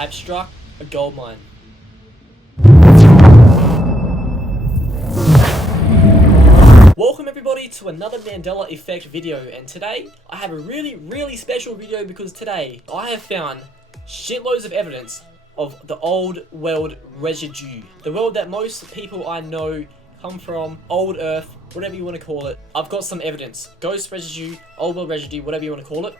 I have struck a gold mine. Welcome everybody to another Mandela effect video, and today I have a really special video because today I have found shitloads of evidence of the old world residue. The world that most people I know come from, old earth, whatever you want to call it. I've got some evidence, ghost residue, old world residue, whatever you want to call it,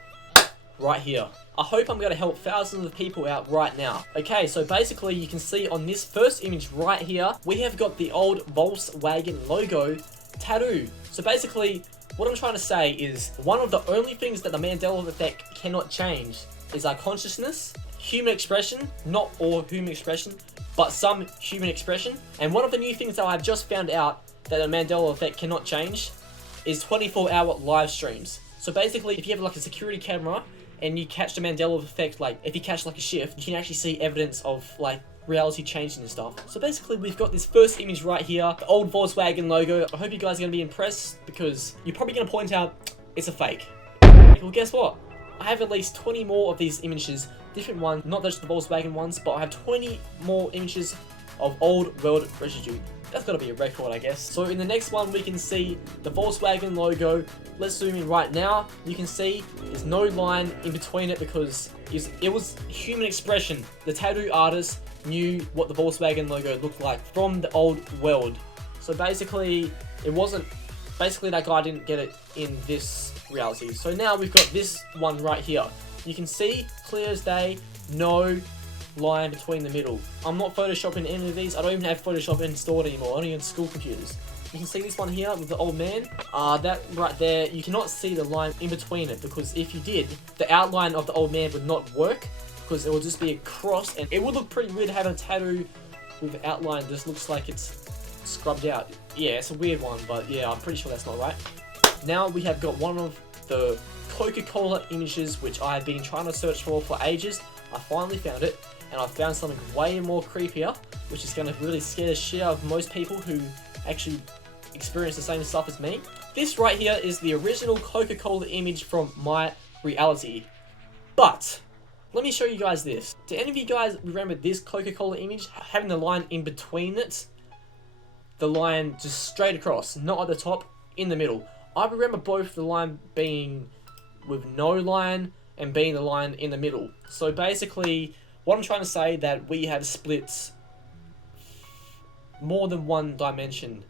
right here. I hope I'm going to help thousands of people out right now. Okay, so basically you can see on this first image right here, we have got the old Volkswagen logo tattoo. So basically, what I'm trying to say is one of the only things that the Mandela effect cannot change is our consciousness, human expression, not all human expression, but some human expression. And one of the new things that I've just found out that the Mandela effect cannot change is 24-hour live streams. So basically, if you have like a security camera and you catch the Mandela effect, like if you catch like a shift, you can actually see evidence of like reality changing and stuff. So basically we've got this first image right here, the old Volkswagen logo. I hope you guys are going to be impressed because you're probably going to point out it's a fake. Well, guess what? I have at least 20 more of these images, different ones, not just the Volkswagen ones, but I have 20 more images of old world residue. That's got to be a record, I guess. So in the next one, we can see the Volkswagen logo. Let's zoom in right now. You can see there's no line in between it because it was human expression. The tattoo artist knew what the Volkswagen logo looked like from the old world. So basically, it wasn't... Basically, that guy didn't get it in this reality. So now we've got this one right here. You can see, clear as day, no line between the middle. I'm not photoshopping any of these. I don't even have Photoshop installed anymore, only on school computers. You can see this one here with the old man. That right there, you cannot see the line in between it because if you did, the outline of the old man would not work because it would just be a cross and it would look pretty weird having a tattoo with the outline just looks like it's scrubbed out. Yeah, it's a weird one, but yeah, I'm pretty sure that's not right. Now we have got one of the Coca-Cola images which I've been trying to search for ages. I finally found it. And I found something way more creepier, which is going to really scare the shit out of most people who actually experience the same stuff as me. This right here is the original Coca-Cola image from my reality. But, let me show you guys this. Do any of you guys remember this Coca-Cola image? Having the line in between it. The line just straight across, not at the top, in the middle. I remember both the line being with no line and being the line in the middle. So basically, what I'm trying to say that we have split more than one dimension,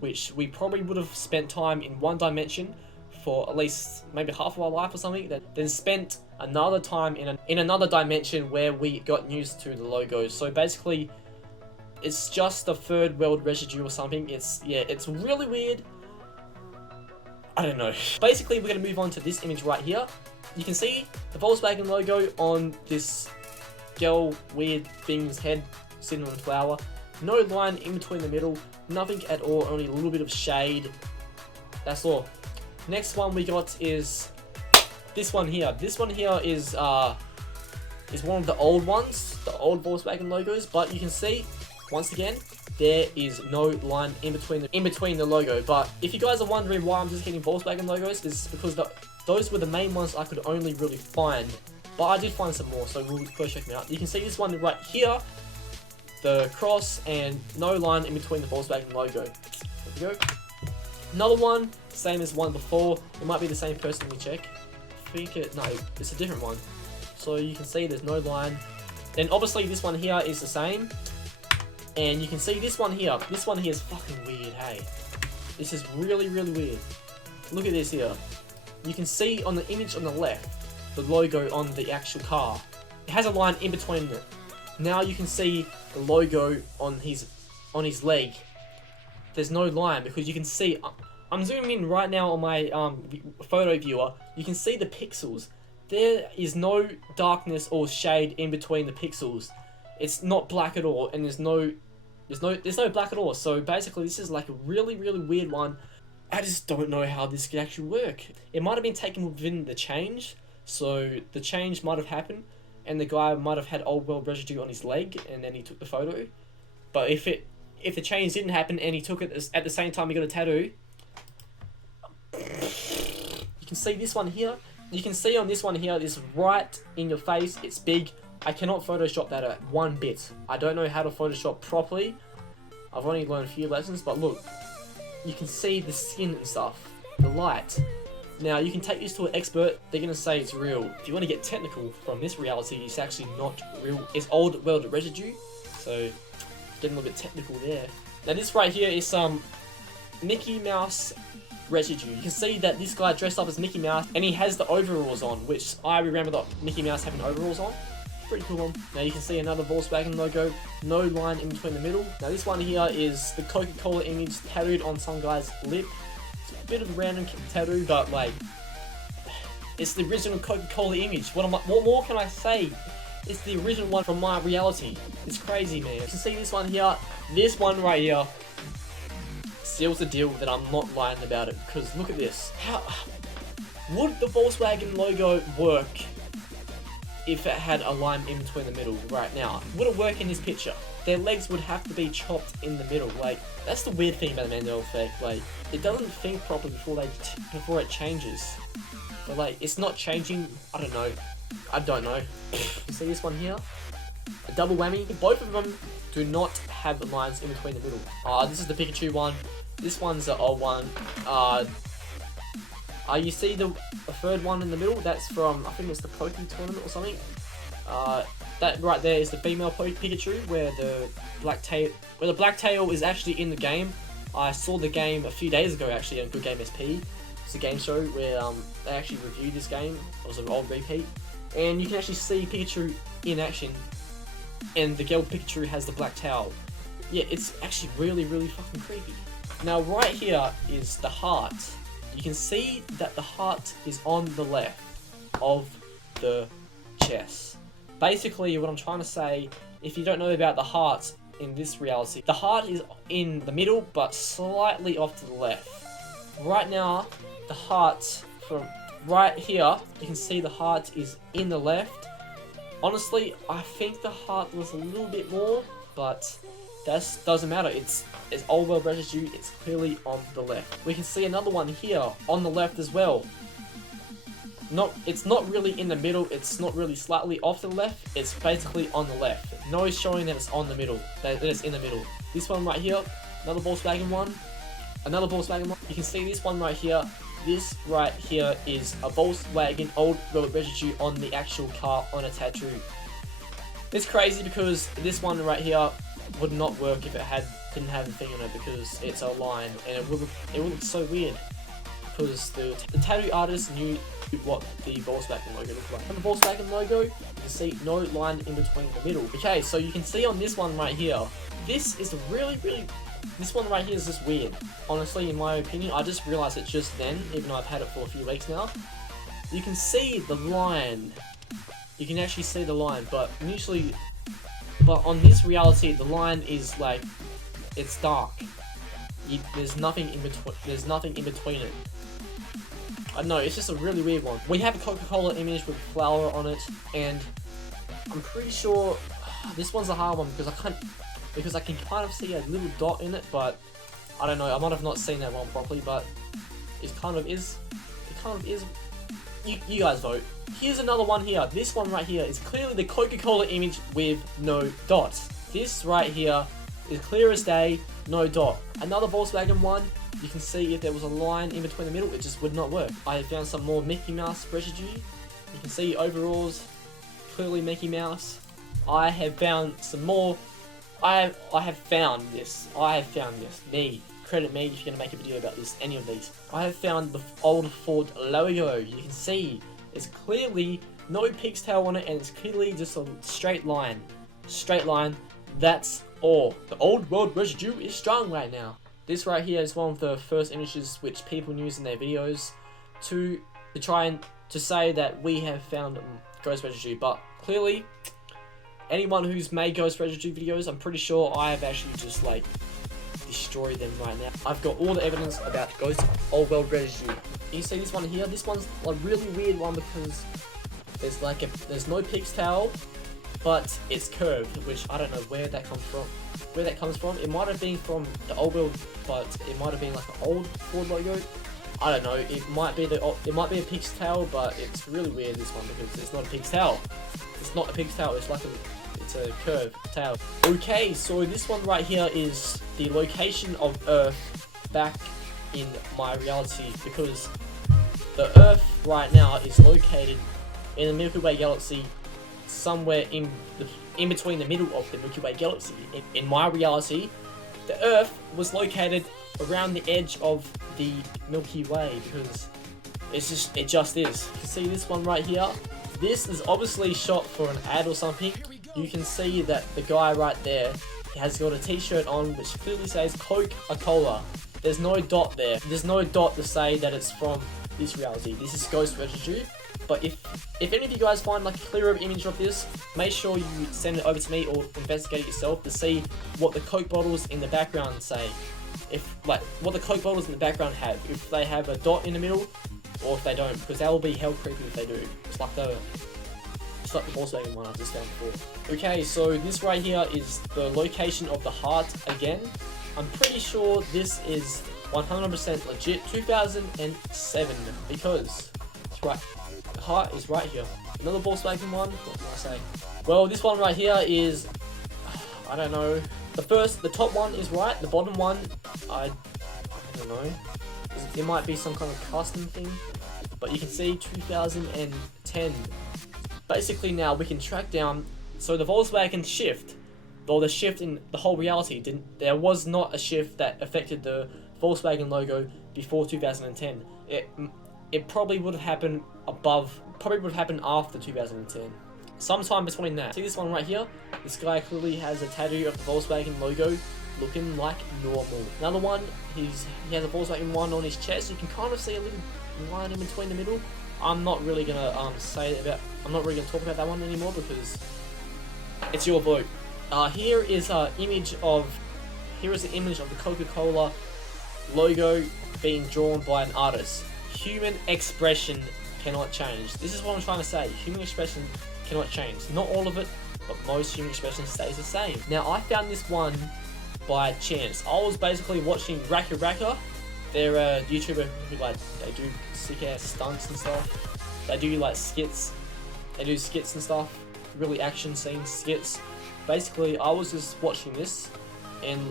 which we probably would have spent time in one dimension for at least maybe half of our life or something, then spent another time in another dimension where we got used to the logo. So basically, it's just the third world residue or something. It's really weird. I don't know. Basically, we're going to move on to this image right here. You can see the Volkswagen logo on this girl weird thing's head sitting on a flower. No line in between the middle, nothing at all, only a little bit of shade. That's all. Next one we got is this one here. This one here is one of the old ones, the old Volkswagen logos, but you can see once again there is no line in between the logo. But if you guys are wondering why I'm just getting Volkswagen logos, it's because those were the main ones I could only really find. But I did find some more, so we'll go check them out. You can see this one right here, the cross and no line in between the Volkswagen logo. There we go. Another one, same as one before. It might be the same person we check. No, it's a different one. So you can see there's no line. Then obviously this one here is the same. And you can see this one here. This one here is fucking weird, hey. This is really weird. Look at this here. You can see on the image on the left, the logo on the actual car. It has a line in between it. Now you can see the logo on his leg. There's no line because you can see. I'm zooming in right now on my photo viewer. You can see the pixels. There is no darkness or shade in between the pixels. It's not black at all, and there's no black at all. So basically, this is like a really weird one. I just don't know how this could actually work. It might have been taken within the change. So the change might have happened and the guy might have had old world residue on his leg and then he took the photo. But if the change didn't happen and he took it at the same time he got a tattoo, you can see this one here. You can see on this one here, it's right in your face, it's big, I cannot Photoshop that at one bit. I don't know how to Photoshop properly. I've only learned a few lessons, but look, you can see the skin and stuff, the light. Now, you can take this to an expert, they're going to say it's real. If you want to get technical from this reality, it's actually not real. It's old world residue, so getting a little bit technical there. Now, this right here is some Mickey Mouse residue. You can see that this guy dressed up as Mickey Mouse, and he has the overalls on, which I remember the Mickey Mouse having overalls on. Pretty cool one. Now you can see another Volkswagen logo, no line in between the middle. Now this one here is the Coca-Cola image tattooed on some guy's lip. It's a bit of a random tattoo, but like, it's the original Coca-Cola image. What more can I say? It's the original one from my reality. It's crazy, man. You can see this one here. This one right here seals the deal that I'm not lying about it, because look at this. How would the Volkswagen logo work if it had a line in between the middle right now? Would it work in this picture? Their legs would have to be chopped in the middle. Like, that's the weird thing about the Mandela effect. Like, it doesn't think properly before it changes. But like, it's not changing. I don't know. You see this one here? A double whammy. Both of them do not have the lines in between the middle. This is the Pikachu one. This one's the old one. You see the third one in the middle? That's from, I think it's the Poke tournament or something. That right there is the female Pikachu, where the black tail is actually in the game. I saw the game a few days ago actually on Good Game SP. It's a game show where they actually reviewed this game. It was an old repeat, and you can actually see Pikachu in action, and the girl Pikachu has the black tail. Yeah, it's actually really fucking creepy. Now right here is the heart. You can see that the heart is on the left of the chest. Basically, what I'm trying to say, if you don't know about the heart in this reality, the heart is in the middle, but slightly off to the left. Right now, the heart from right here, you can see the heart is in the left. Honestly, I think the heart was a little bit more, but that doesn't matter. It's old world residue. It's clearly on the left. We can see another one here on the left as well. It's not really in the middle. It's not really slightly off to the left. It's basically on the left. No, it's showing that it's on the middle. That it's in the middle. This one right here, another Volkswagen one. Another Volkswagen one. You can see this one right here. This right here is a Volkswagen old world residue on the actual car on a tattoo. It's crazy because this one right here would not work if it didn't have the thing on it, because it's a line, and it would look so weird because the tattoo artist knew what the Volkswagen logo looked like. On the Volkswagen logo, you can see no line in between the middle. Okay, so you can see on this one right here, this is this one right here is just weird. Honestly, in my opinion, I just realized it just then, even though I've had it for a few weeks now. You can see the line. You can actually see the line, but on this reality, the line is like, it's dark. There's nothing in between. There's nothing in between it. I don't know. It's just a really weird one. We have a Coca-Cola image with flower on it, and I'm pretty sure this one's a hard one because I can kind of see a little dot in it, but I don't know. I might have not seen that one properly, but it kind of is. You guys vote. Here's another one here. This one right here is clearly the Coca-Cola image with no dots. This right here is clear as day, no dot. Another Volkswagen one, you can see if there was a line in between the middle, it just would not work. I have found some more Mickey Mouse residue. You can see overalls, clearly Mickey Mouse. I have found some more. I have found this. Credit me if you're going to make a video about this, any of these. I have found the old Ford logo. You can see it's clearly no pig's tail on it, and it's clearly just a straight line. Straight line, that's all. The old world residue is strong right now. This right here is one of the first images which people use in their videos to try and to say that we have found ghost residue, but clearly anyone who's made ghost residue videos, I'm pretty sure I have actually just like destroy them right now. I've got all the evidence about ghost old world residue. You see this one here? This one's a really weird one because there's no pig's tail, but it's curved, which I don't know where that comes from. It might have been from the old world, but it might have been like an old Ford logo. I don't know. It might be a pig's tail, but it's really weird, this one, because it's not a pig's tail. It's it's not a pig's tail, it's like it's a curved tail. Okay, so this one right here is the location of Earth back in my reality, because the Earth right now is located in the Milky Way galaxy, somewhere in between the middle of the Milky Way galaxy. In my reality, the Earth was located around the edge of the Milky Way, because it just is. You can see this one right here. This is obviously shot for an ad or something. You can see that the guy right there has got a t-shirt on which clearly says Coca-Cola. There's no dot there. There's no dot to say that it's from this reality. This is Ghost Residue. But if any of you guys find like a clearer image of this, make sure you send it over to me or investigate it yourself to see what the Coke bottles in the background say. If like what the Coke bottles in the background have. If they have a dot in the middle, or if they don't, because that will be hell creepy if they do. It's like the Volkswagen one I've just found before. Okay, so this right here is the location of the heart again. I'm pretty sure this is 100% legit 2007, because it's right. The heart is right here. Another Volkswagen one. What can I say? Well, this one right here is, I don't know. The top one is right. The bottom one, I don't know. It might be some kind of custom thing, but you can see 2010. Basically now we can track down, so the Volkswagen shift, or the shift in the whole reality, there was not a shift that affected the Volkswagen logo before 2010. It probably would have happened after 2010. Sometime between that. See this one right here? This guy clearly has a tattoo of the Volkswagen logo looking like normal. Another one, he has a Volkswagen one on his chest. You can kind of see a little line in between the middle. I'm not really gonna talk about that one anymore because it's your vote. Here is the image of the Coca-Cola logo being drawn by an artist. Human expression cannot change. This is what I'm trying to say. Human expression cannot change. Not all of it, but most human expression stays the same. Now, I found this one by chance. I was basically watching Raka Raka. They're a YouTuber who they do sick ass stunts and stuff. They do like skits. They do skits and stuff. Really action scenes, skits. Basically, I was just watching this, and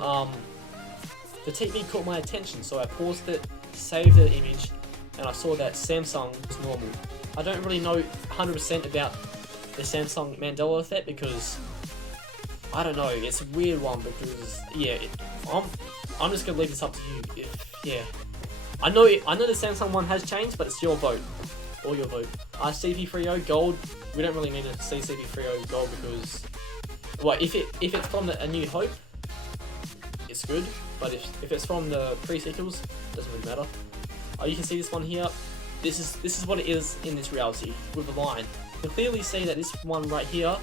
the TV caught my attention, so I paused it, saved the image, and I saw that Samsung was normal. I don't really know 100% about the Samsung Mandela effect because I don't know. It's a weird one because I'm just gonna leave this up to you. I know the Samsung one has changed, but it's your vote. Or your vote. CP30 gold. We don't really need to see CP30 gold because, well, if it's from A New Hope, it's good. But if it's from the pre-sequels, it doesn't really matter. You can see this one here. This is what it is in this reality with the line. You can clearly see that this one right here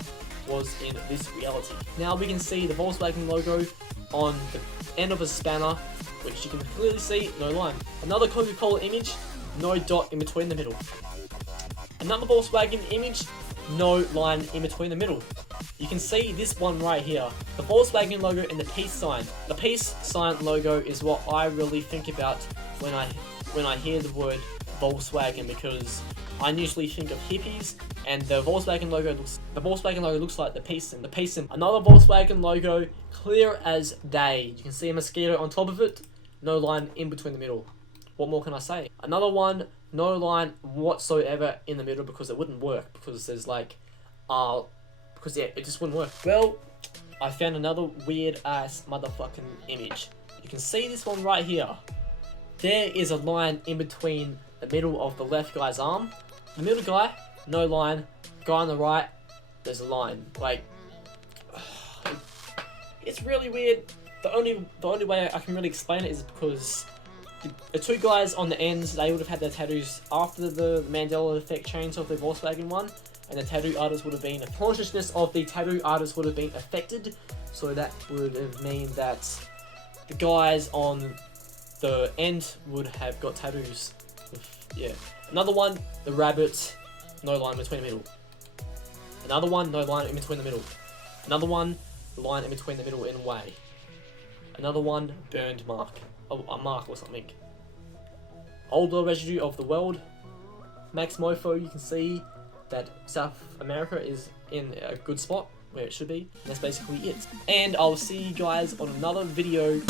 was in this reality. Now we can see the Volkswagen logo on the end of a spanner, which you can clearly see, no line. Another Coca-Cola image, no dot in between the middle. Another Volkswagen image, no line in between the middle. You can see this one right here, the Volkswagen logo and the peace sign. The peace sign logo is what I really think about when I hear the word Volkswagen, because I usually think of hippies, and the Volkswagen logo looks like the peace symbol. The peace symbol. Another Volkswagen logo, clear as day. You can see a mosquito on top of it, no line in between the middle. What more can I say? Another one, no line whatsoever in the middle because it wouldn't work, because there's it just wouldn't work. Well, I found another weird ass motherfucking image. You can see this one right here. There is a line in between the middle of the left guy's arm. The middle guy, no line. Guy on the right, there's a line. Like, it's really weird. The only way I can really explain it is because the two guys on the ends, they would have had their tattoos after the Mandela effect change of the Volkswagen one, and the tattoo artist would have been, the consciousness of the tattoo artist would have been affected, so that would have mean that the guys on the end would have got tattoos. Yeah. Another one, the rabbit, no line between the middle. Another one, no line in between the middle. Another one, line in between the middle in a way. Another one, burned mark. Oh, a mark or something. Older residue of the world. Max Mofo, you can see that South America is in a good spot where it should be. And that's basically it. And I'll see you guys on another video.